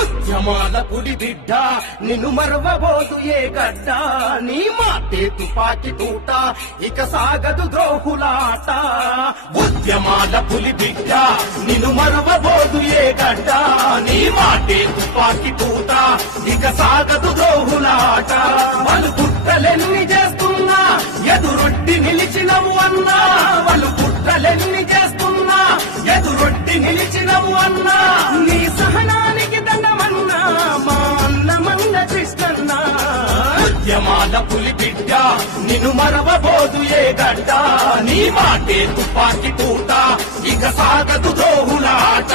ఉద్యమాల పులి బిడ్డ నిన్ను మరవబోదు ఏ గడ్డ నీ మాటే తుపాకి తూట ఇక సాగదు ద్రోహులాట ఉద్యమాల పులి బిడ్డ నిన్ను మరవబోదు ఏ గడ్డ నీ మాటే తుపాకి తూట ఇక సాగదు ద్రోహులాట వాళ్ళు కుట్రలెన్ని చేస్తున్నా ఎదురొడ్డి నిలిచినవు అన్నా వాళ్ళు కుట్రలెన్ని చేస్తున్నా ఎదురొడ్డి నిలిచినవు అన్నా నీ సహనానికి దండమన్నా మా అన్నమన్న కృష్ణన్న ఉద్యమాల పులి బిడ్డ నిన్ను మరవబోదు ఏ గడ్డ నీ మాటే తుపాకి తూట ఇక సాగదు ద్రోహులాట